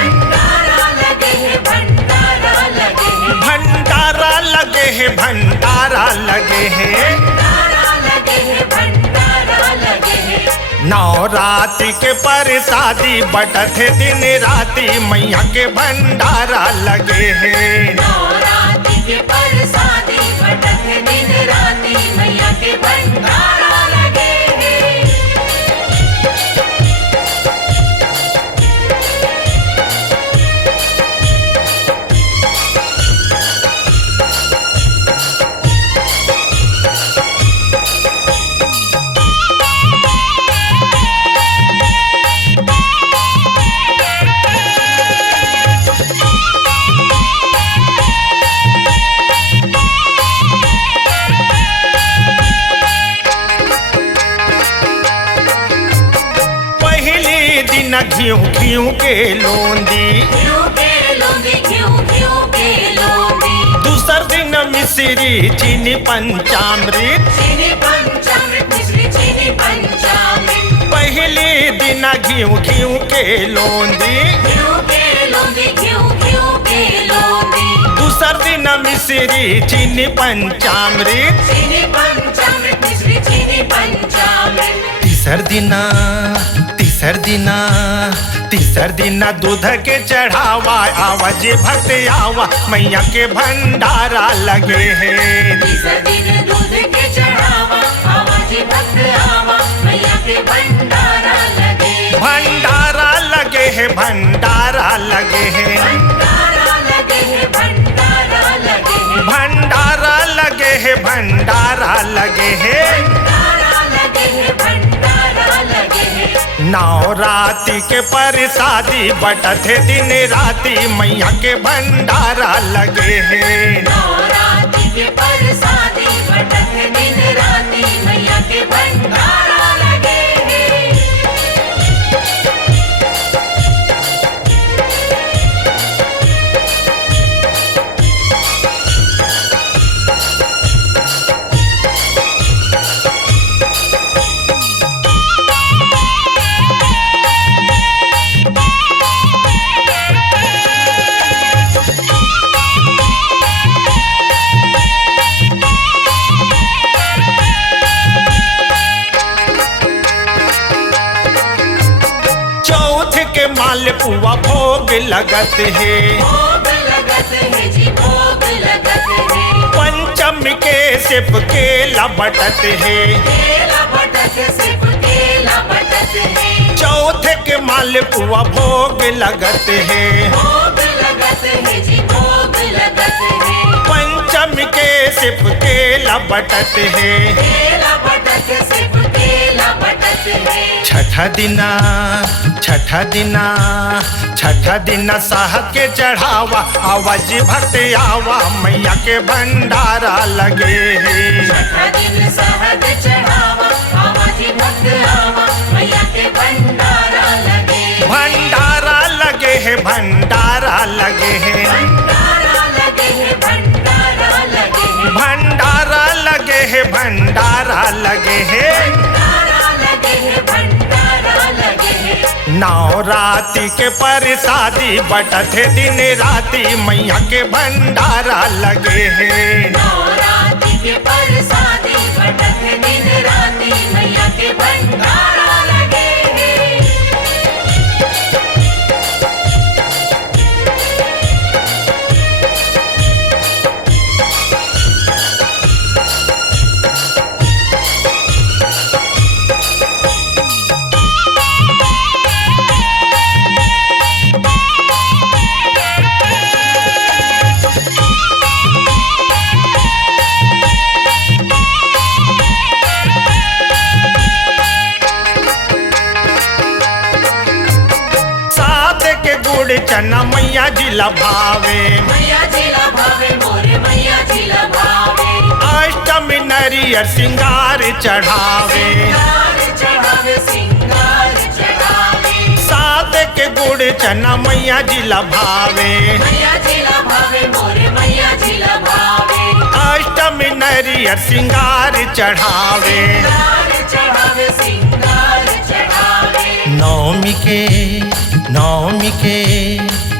भंडारा लगे है, भंडारा लगे है, भंडारा लगे है, भंडारा लगे है, भंडारा लगे है, भंडारा लगे है। नवरात्रि के प्रसादी बटत है दिन राति मैया के भंडारा लगे है। नवरात्रि के प्रसादी बटत है दिन राति मैया के भंडारा लगे है। घिउ घिउ के लोंदी, घिउ के लोंदी, घिउ घिउ के लोंदी। दूसर दिन मिश्री चीनी पंचामृत, चीनी पंचामृत, मिश्री चीनी पंचामृत। पहले दिन घिउ घिउ के लोंदी, घिउ के लोंदी, घिउ घिउ के लोंदी। दूसर दिन मिश्री चीनी पंचामृत, चीनी पंचामृत, मिश्री चीनी पंचामृत। तीसर दिन दूध के चढ़ावा आवाज भक्त आवा मैया के भंडारा लगे है। तीसर दिन दूध के चढ़ावा आवाज भक्त आवा मैया के भंडारा लगे। भंडारा लगे है, भंडारा लगे है, भंडारा लगे है, भंडारा लगे है, भंडारा लगे है, भंडारा लगे है, भंडारा लगे है, भंडारा लगे है। नवरात्रि के प्रसादी बटत है दिन राति मैया के भंडारा लगे है। नवरात्रि के प्रसादी बटत है दिन राति मैया के भंडारा लगे है। मालपुआ भोग लगत है, भोग लगत है जी, भोग लगत है। पंचमी के सिर्फ केला बटत है, केला बटत है, सिर्फ केला बटत है। चौथे के मालपुआ भोग लगत है, भोग लगत है जी, भोग लगत है। पंचमी के सिर्फ केला बटत है, केला बटत है, सिर्फ केला बटत है। छठा दिना साह के चढ़ावा आवाज भक्त आवा मैया के भंडारा लगे है। छठा दिन सहद चढ़ावा आवाज भक्त आवा मैया के भंडारा लगे। भंडारा लगे है, भंडारा लगे है, भंडारा लगे है, भंडारा लगे है, भंडारा लगे है, भंडारा लगे है, भंडारा लगे है, भंडारा लगे है। नवरात्रि के प्रसादी बटत है दिन राति मैया के भंडारा लगे है। नवरात्रि के प्रसादी बटत है दिन राति मैया के भंडारा लगे है। चना मैया जिला भावे, मैया जिला भावे, मोरे मैया जिला भावे। अष्टमी नरियर सिंगार चढ़ावे, सिंगार चढ़ावे, सिंगार चढ़ावे। सात के गुड़ चना मैया जिला भावे, मैया जिला भावे, मोरे मैया जिला भावे। अष्टमी नरियर सिंगार चढ़ावे, सिंगार चढ़ावे, सिंगार चढ़ावे।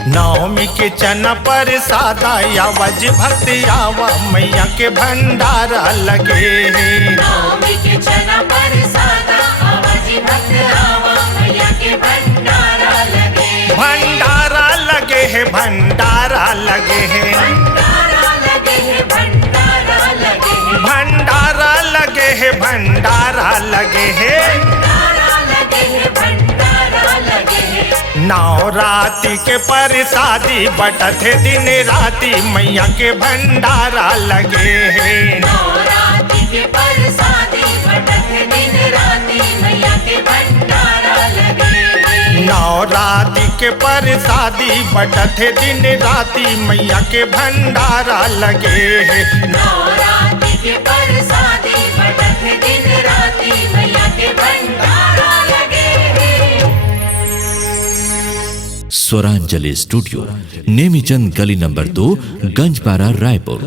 नवमी के चना पर सादा आवाज भक्ति आवा मैया के भंडारा लगे है। नवमी के चना पर सादा आवाजी भक्त आवा मैया के भंडारा लगे। भंडारा लगे है, भंडारा लगे है, भंडारा लगे है, भंडारा लगे है, भंडारा लगे है, भंडारा लगे है। भंडारा लगे है, भंडारा लगे है। नवरात्रि के परसादी बटत है दिन राती मैया के भंडारा लगे है। नवरात्रि के परसादी बटत दिन राती मैया के भंडारा लगे है। नवरात्रि के परसादी बटत है दिन राती मैया के भंडारा लगे है। नवरात्रि के परसादी बटत दिन राती मैया के भंडारा लगे है। स्वरांजलि स्टूडियो, नेमीचंद गली नंबर 2, गंजपारा, रायपुर।